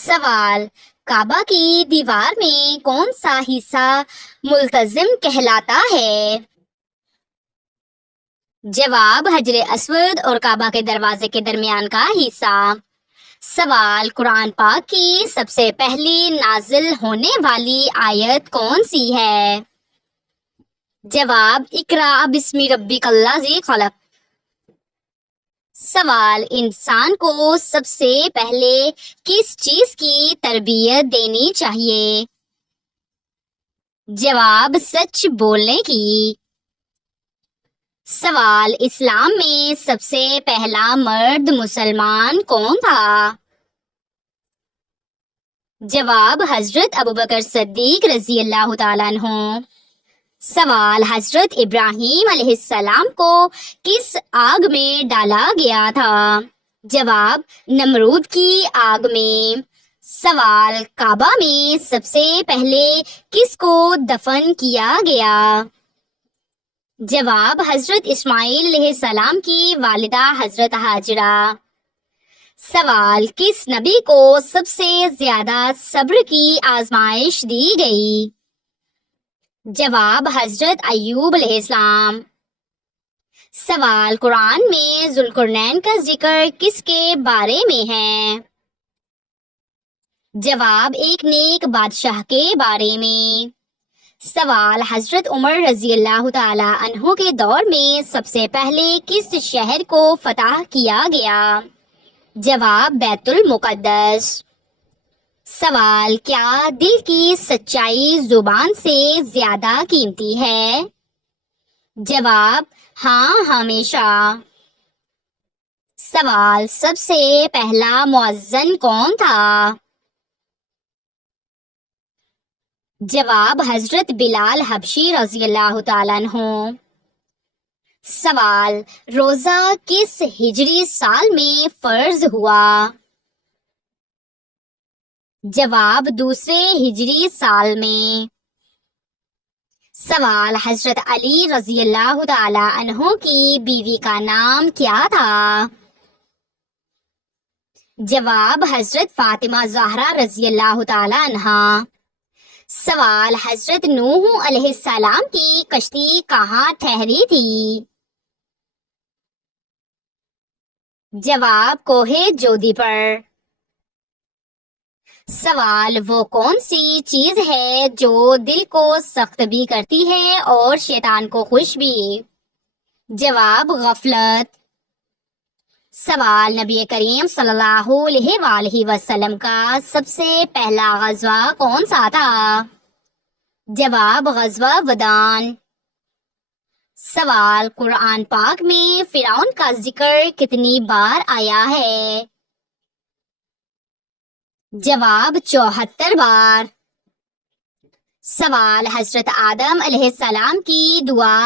سوال: کعبہ کی دیوار میں کون سا حصہ ملتزم کہلاتا ہے؟ جواب: حجر اسود اور کعبہ کے دروازے کے درمیان کا حصہ۔ سوال: قرآن پاک کی سب سے پہلی نازل ہونے والی آیت کون سی ہے؟ جواب: اقرأ بسم ربک الذی خلق۔ سوال: انسان کو سب سے پہلے کس چیز کی تربیت دینی چاہیے؟ جواب: سچ بولنے کی۔ سوال: اسلام میں سب سے پہلا مرد مسلمان کون تھا؟ جواب: حضرت ابوبکر صدیق رضی اللہ تعالیٰ عنہ۔ سوال: حضرت ابراہیم علیہ السلام کو کس آگ میں ڈالا گیا تھا؟ جواب: نمرود کی آگ میں۔ سوال: کعبہ میں سب سے پہلے کس کو دفن کیا گیا؟ جواب: حضرت اسماعیل علیہ السلام کی والدہ حضرت ہاجرہ۔ سوال: کس نبی کو سب سے زیادہ صبر کی آزمائش دی گئی؟ جواب: حضرت ایوب علیہ السلام۔ سوال: قرآن میں ذوالقرنین کا ذکر کس کے بارے میں ہے؟ جواب: ایک نیک بادشاہ کے بارے میں۔ سوال: حضرت عمر رضی اللہ تعالی عنہ کے دور میں سب سے پہلے کس شہر کو فتح کیا گیا؟ جواب: بیت المقدس۔ سوال: کیا دل کی سچائی زبان سے زیادہ قیمتی ہے؟ جواب: ہاں، ہمیشہ۔ سوال: سب سے پہلا مؤذن کون تھا؟ جواب: حضرت بلال حبشی رضی اللہ تعالیٰ عنہ۔ سوال: روزہ کس ہجری سال میں فرض ہوا؟ جواب: دوسرے ہجری سال میں۔ سوال: حضرت علی رضی اللہ تعالیٰ عنہ کی بیوی کا نام کیا تھا؟ جواب: حضرت فاطمہ زہرا رضی اللہ تعالیٰ عنہا۔ سوال: حضرت نوح علیہ السلام کی کشتی کہاں ٹھہری تھی؟ جواب: کوہ جودی پر۔ سوال: وہ کون سی چیز ہے جو دل کو سخت بھی کرتی ہے اور شیطان کو خوش بھی؟ جواب: غفلت۔ سوال: نبی کریم صلی اللہ علیہ وآلہ وسلم کا سب سے پہلا غزوہ کون سا تھا؟ جواب: غزوہ ودان۔ سوال: قرآن پاک میں فرعون کا ذکر کتنی بار آیا ہے؟ جواب: 74 بار۔ سوال: حضرت آدم علیہ السلام کی دعا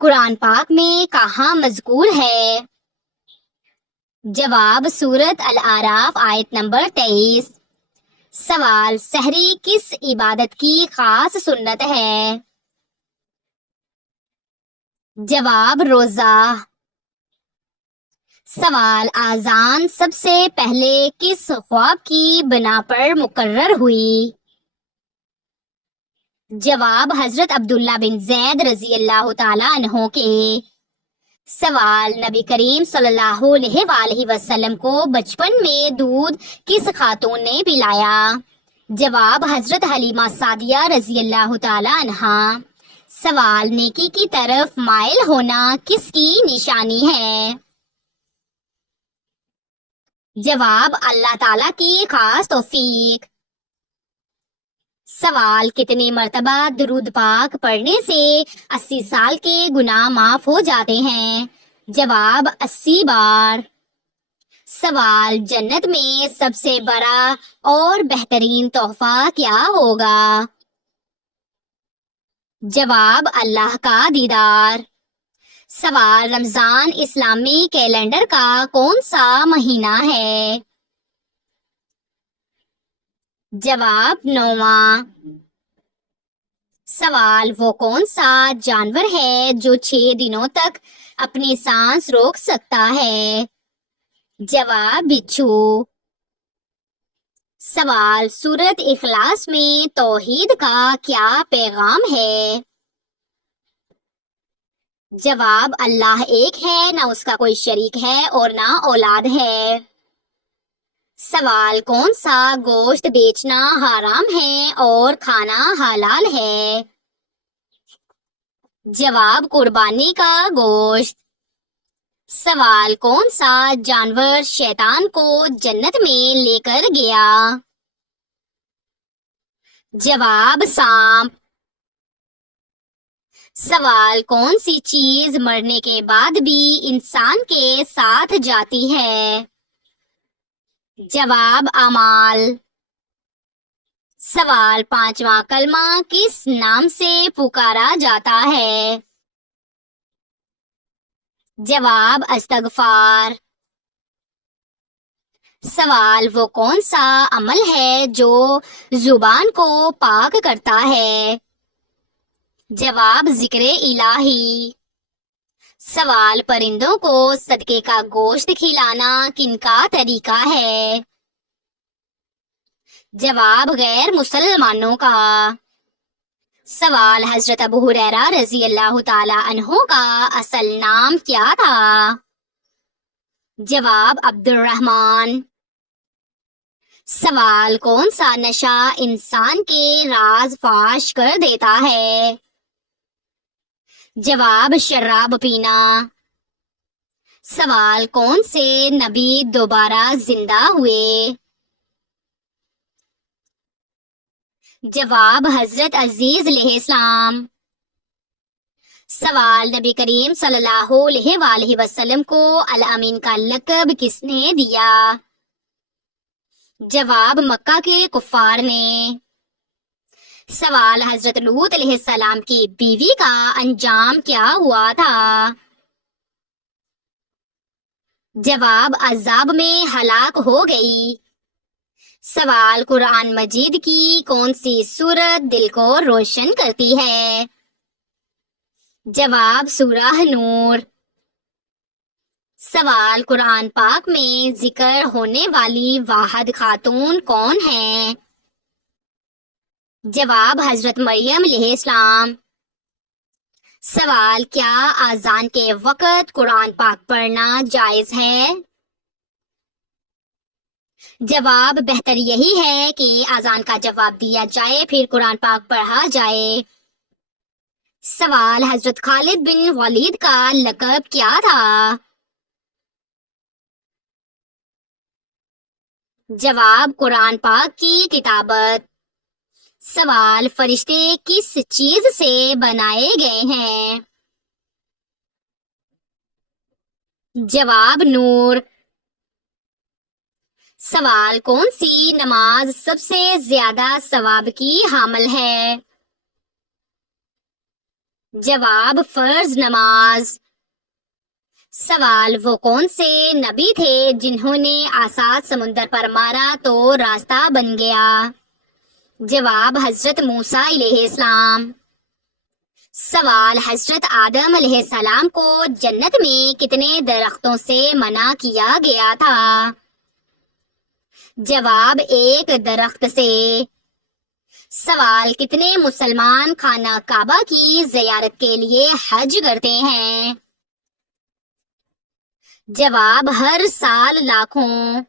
قرآن پاک میں کہاں مذکور ہے؟ جواب: سورۃ الاعراف آیت نمبر 23۔ سوال: سحری کس عبادت کی خاص سنت ہے؟ جواب: روزہ۔ سوال: اذان سب سے پہلے کس خواب کی بنا پر مقرر ہوئی؟ جواب: حضرت عبداللہ بن زید رضی اللہ تعالیٰ عنہ کے۔ سوال: نبی کریم صلی اللہ علیہ وآلہ وسلم کو بچپن میں دودھ کس خاتون نے پلایا؟ جواب: حضرت حلیمہ سعدیہ رضی اللہ تعالیٰ عنہا۔ سوال: نیکی کی طرف مائل ہونا کس کی نشانی ہے؟ جواب: اللہ تعالیٰ کی خاص توفیق۔ سوال: کتنی مرتبہ درود پاک پڑھنے سے 80 سال کے گناہ معاف ہو جاتے ہیں؟ جواب: 80 بار۔ سوال: جنت میں سب سے بڑا اور بہترین تحفہ کیا ہوگا؟ جواب: اللہ کا دیدار۔ سوال: رمضان اسلامی کیلنڈر کا کون سا مہینہ ہے؟ جواب: 9واں۔ سوال: وہ کون سا جانور ہے جو 6 دنوں تک اپنی سانس روک سکتا ہے؟ جواب: بچھو۔ سوال، سورت اخلاص میں توحید کا کیا پیغام ہے؟ جواب، اللہ ایک ہے، نہ اس کا کوئی شریک ہے اور نہ اولاد ہے۔ سوال، کون سا گوشت بیچنا حرام ہے اور کھانا حلال ہے؟ جواب، قربانی کا گوشت۔ سوال، کون سا جانور شیطان کو جنت میں لے کر گیا؟ جواب، سانپ۔ سوال، کون سی چیز مرنے کے بعد بھی انسان کے ساتھ جاتی ہے؟ جواب، اعمال۔ سوال، پانچواں کلمہ کس نام سے پکارا جاتا ہے؟ جواب، استغفار۔ سوال، وہ کون سا عمل ہے جو زبان کو پاک کرتا ہے؟ جواب، ذکر الہی۔ سوال، پرندوں کو صدقے کا گوشت کھلانا کن کا طریقہ ہے؟ جواب، غیر مسلمانوں کا۔ سوال، حضرت ابو ہریرہ رضی اللہ تعالی عنہ کا اصل نام کیا تھا؟ جواب، عبد الرحمن۔ سوال، کون سا نشہ انسان کے راز فاش کر دیتا ہے؟ جواب، شراب پینا۔ سوال، کون سے نبی دوبارہ زندہ ہوئے؟ جواب، حضرت عزیز علیہ السلام۔ سوال، نبی کریم صلی اللہ علیہ وآلہ وسلم کو الامین کا لقب کس نے دیا؟ جواب، مکہ کے کفار نے۔ سوال، حضرت لوط علیہ السلام کی بیوی کا انجام کیا ہوا تھا؟ جواب، عذاب میں ہلاک ہو گئی۔ سوال، قرآن مجید کی کون سی سورت دل کو روشن کرتی ہے؟ جواب، سورہ نور۔ سوال، قرآن پاک میں ذکر ہونے والی واحد خاتون کون ہیں؟ جواب، حضرت مریم علیہ السلام۔ سوال، کیا اذان کے وقت قرآن پاک پڑھنا جائز ہے؟ جواب، بہتر یہی ہے کہ اذان کا جواب دیا جائے پھر قرآن پاک پڑھا جائے۔ سوال، حضرت خالد بن ولید کا لقب کیا تھا؟ جواب، قرآن پاک کی کتابت۔ سوال، فرشتے کس چیز سے بنائے گئے ہیں؟ جواب، نور۔ سوال، کون سی نماز سب سے زیادہ ثواب کی حامل ہے؟ جواب، فرض نماز۔ سوال، وہ کون سے نبی تھے جنہوں نے آساد سمندر پر مارا تو راستہ بن گیا؟ جواب، حضرت موسیٰ علیہ السلام۔ سوال، حضرت آدم علیہ السلام کو جنت میں کتنے درختوں سے منع کیا گیا تھا؟ جواب، ایک درخت سے۔ سوال، کتنے مسلمان خانہ کعبہ کی زیارت کے لیے حج کرتے ہیں؟ جواب، ہر سال لاکھوں۔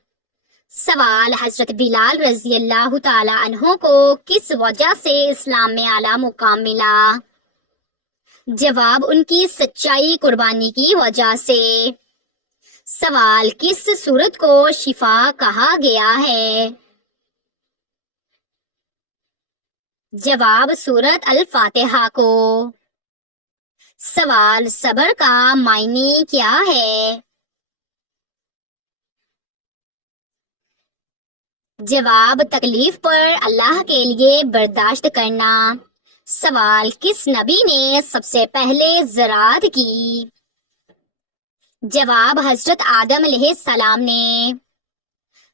سوال، حضرت بلال رضی اللہ تعالی عنہ کو کس وجہ سے اسلام میں اعلیٰ مقام ملا؟ جواب، ان کی سچائی قربانی کی وجہ سے۔ سوال، کس سورت کو شفا کہا گیا ہے؟ جواب، سورت الفاتحہ کو۔ سوال، صبر کا معنی کیا ہے؟ جواب، تکلیف پر اللہ کے لیے برداشت کرنا۔ سوال، کس نبی نے سب سے پہلے زراعت کی؟ جواب، حضرت آدم علیہ السلام نے۔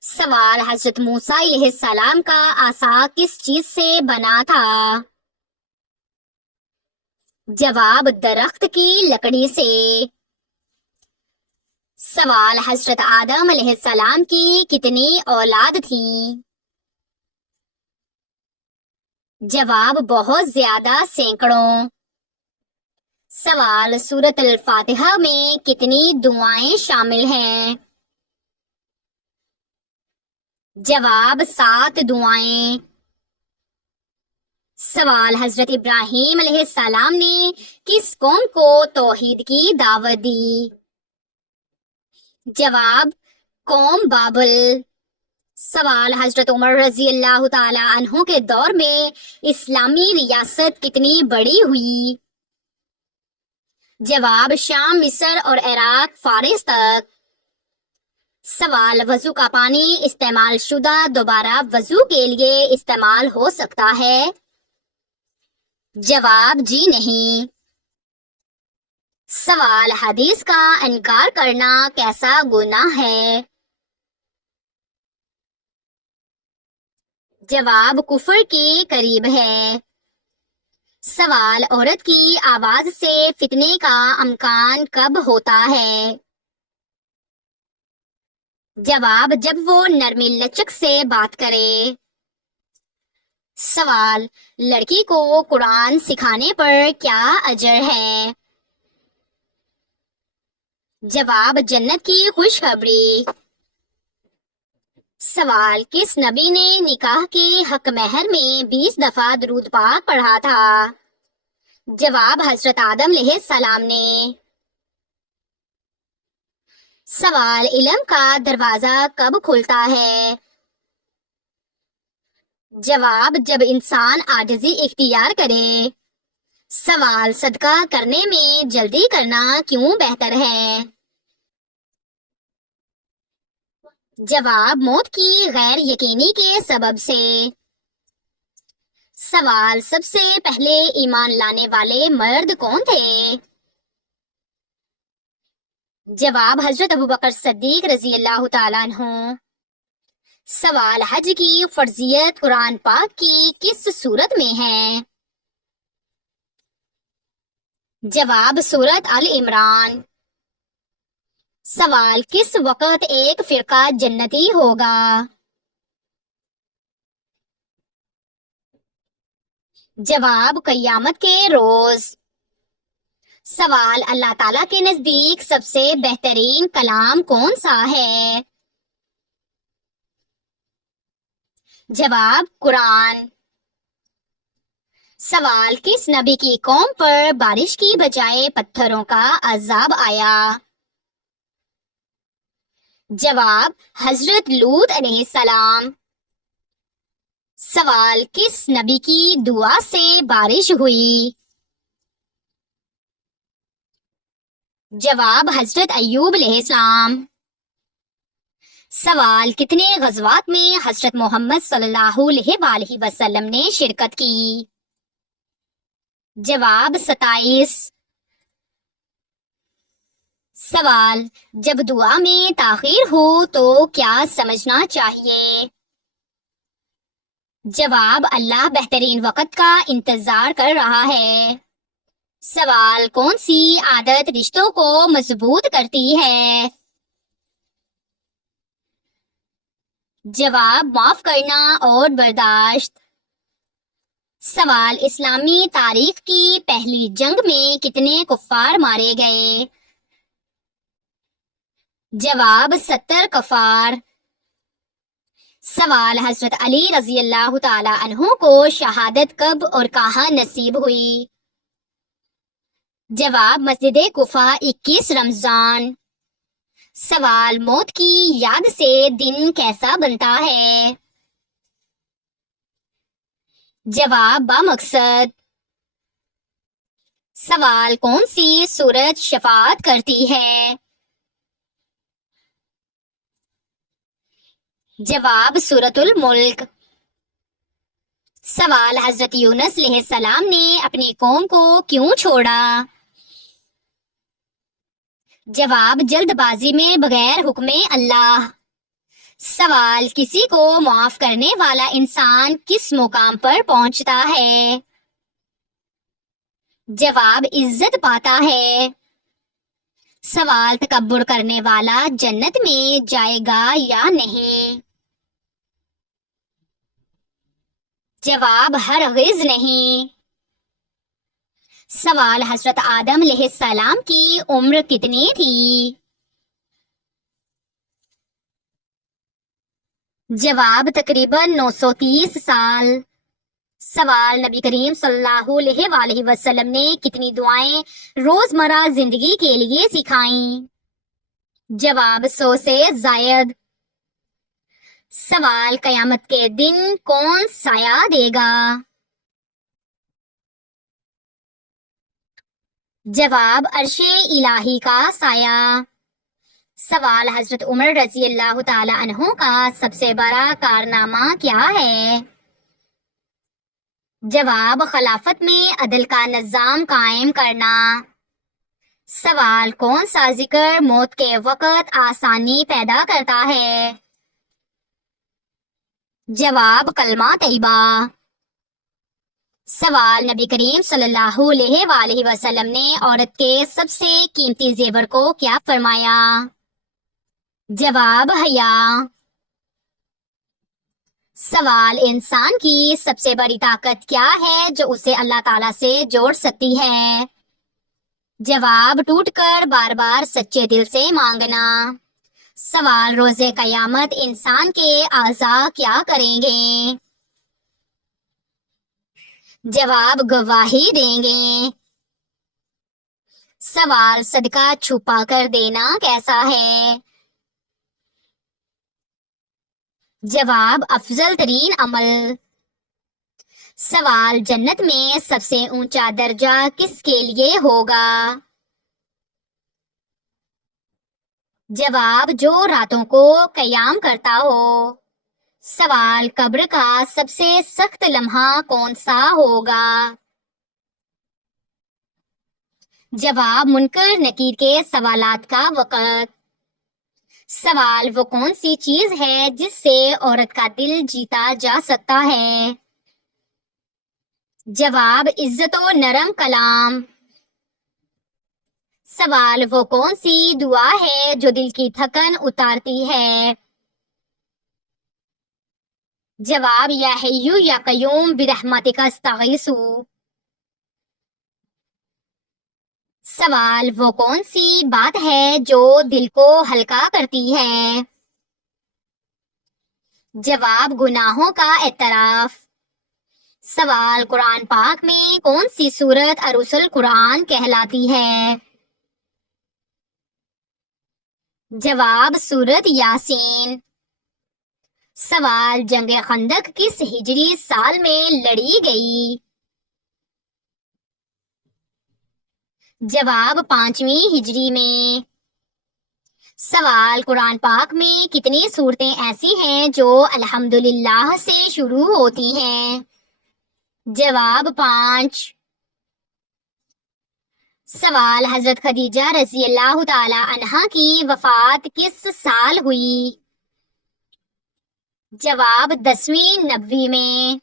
سوال، حضرت موسیٰ علیہ السلام کا عصا کس چیز سے بنا تھا؟ جواب، درخت کی لکڑی سے۔ سوال، حضرت آدم علیہ السلام کی کتنی اولاد تھی؟ جواب بہت زیادہ، سینکڑوں۔ سوال سورۃ الفاتحہ میں کتنی دعائیں شامل ہیں؟ جواب 7 دعائیں۔ سوال حضرت ابراہیم علیہ السلام نے کس قوم کو توحید کی دعوت دی؟ جواب قوم بابل۔ سوال حضرت عمر رضی اللہ تعالی عنہ کے دور میں اسلامی ریاست کتنی بڑی ہوئی؟ جواب شام، مصر اور عراق، فارس تک۔ سوال وضو کا پانی استعمال شدہ دوبارہ وضو کے لیے استعمال ہو سکتا ہے؟ جواب جی نہیں۔ سوال حدیث کا انکار کرنا کیسا گناہ ہے؟ جواب کفر کے قریب ہے۔ سوال عورت کی آواز سے فتنے کا امکان کب ہوتا ہے؟ جواب جب وہ نرمی لچک سے بات کرے۔ سوال لڑکی کو قرآن سکھانے پر کیا اجر ہے؟ جواب جنت کی خوشخبری۔ سوال کس نبی نے نکاح کے حق مہر میں 20 دفعہ درود پاک پڑھا تھا؟ جواب حضرت آدم علیہ السلام نے۔ سوال علم کا دروازہ کب کھلتا ہے؟ جواب جب انسان عاجزی اختیار کرے۔ سوال صدقہ کرنے میں جلدی کرنا کیوں بہتر ہے؟ جواب موت کی غیر یقینی کے سبب سے۔ سوال سب سے پہلے ایمان لانے والے مرد کون تھے؟ جواب حضرت ابوبکر صدیق رضی اللہ تعالیٰ عنہ۔ سوال حج کی فرضیت قرآن پاک کی کس سورت میں ہے؟ جواب سورت آل عمران۔ سوال کس وقت ایک فرقہ جنتی ہوگا؟ جواب قیامت کے روز۔ سوال اللہ تعالیٰ کے نزدیک سب سے بہترین کلام کون سا ہے؟ جواب قرآن۔ سوال کس نبی کی قوم پر بارش کی بجائے پتھروں کا عذاب آیا؟ جواب حضرت لوط علیہ السلام۔ سوال کس نبی کی دعا سے بارش ہوئی؟ جواب حضرت ایوب علیہ السلام۔ سوال کتنے غزوات میں حضرت محمد صلی اللہ علیہ وآلہ وسلم نے شرکت کی؟ جواب 27۔ سوال جب دعا میں تاخیر ہو تو کیا سمجھنا چاہیے؟ جواب اللہ بہترین وقت کا انتظار کر رہا ہے۔ سوال کون سی عادت رشتوں کو مضبوط کرتی ہے؟ جواب معاف کرنا اور برداشت۔ سوال اسلامی تاریخ کی پہلی جنگ میں کتنے کفار مارے گئے؟ جواب 70 کفار۔ سوال حضرت علی رضی اللہ تعالی عنہ کو شہادت کب اور کہاں نصیب ہوئی؟ جواب مسجد کوفہ 21 رمضان۔ سوال موت کی یاد سے دن کیسا بنتا ہے؟ جواب بامقصد۔ سوال کون سی سورت شفاعت کرتی ہے؟ جواب سورۃ الملک۔ سوال حضرت یونس علیہ السلام نے اپنی قوم کو کیوں چھوڑا؟ جواب جلد بازی میں بغیر حکم اللہ۔ سوال کسی کو معاف کرنے والا انسان کس مقام پر پہنچتا ہے؟ جواب عزت پاتا ہے۔ سوال تکبر کرنے والا جنت میں جائے گا یا نہیں؟ جواب ہرگز نہیں۔ سوال حضرت آدم علیہ السلام کی عمر کتنی تھی؟ جواب تقریباً 930 سال۔ سوال نبی کریم صلی اللہ علیہ وآلہ وسلم نے کتنی دعائیں روزمرہ زندگی کے لیے سکھائیں؟ جواب 100 سے زائد۔ سوال قیامت کے دن کون سایہ دے گا؟ جواب عرش الہی کا سایہ۔ سوال حضرت عمر رضی اللہ تعالی عنہ کا سب سے بڑا کارنامہ کیا ہے؟ جواب خلافت میں عدل کا نظام قائم کرنا۔ سوال کون سا ذکر موت کے وقت آسانی پیدا کرتا ہے؟ جواب کلمہ طیبہ۔ سوال نبی کریم صلی اللہ علیہ وآلہ وسلم نے عورت کے سب سے قیمتی زیور کو کیا فرمایا؟ جواب حیا۔ سوال انسان کی سب سے بڑی طاقت کیا ہے جو اسے اللہ تعالیٰ سے جوڑ سکتی ہے؟ جواب ٹوٹ کر بار بار سچے دل سے مانگنا۔ سوال روز قیامت انسان کے اعضاء کیا کریں گے؟ جواب گواہی دیں گے۔ سوال صدقہ چھپا کر دینا کیسا ہے؟ جواب افضل ترین عمل۔ سوال جنت میں سب سے اونچا درجہ کس کے لیے ہوگا؟ جواب جو راتوں کو قیام کرتا ہو۔ سوال قبر کا سب سے سخت لمحہ کون سا ہوگا؟ جواب منکر نکیر کے سوالات کا وقت۔ سوال وہ کون سی چیز ہے جس سے عورت کا دل جیتا جا سکتا ہے؟ جواب عزت و نرم کلام۔ سوال وہ کون سی دعا ہے جو دل کی تھکن اتارتی ہے؟ جواب یا حیو یا قیوم برحمتک استغیث۔ سوال وہ کون سی بات ہے جو دل کو ہلکا کرتی ہے؟ جواب گناہوں کا اعتراف۔ سوال قرآن پاک میں کون سی سورت عروس القرآن کہلاتی ہے؟ جواب سورت یاسین۔ سوال جنگ خندق کس ہجری سال میں لڑی گئی؟ جواب 5ویں ہجری میں۔ سوال قرآن پاک میں کتنی صورتیں ایسی ہیں جو الحمدللہ سے شروع ہوتی ہیں؟ جواب 5۔ سوال حضرت خدیجہ رضی اللہ تعالی عنہا کی وفات کس سال ہوئی؟ جواب 10ویں نبوی میں۔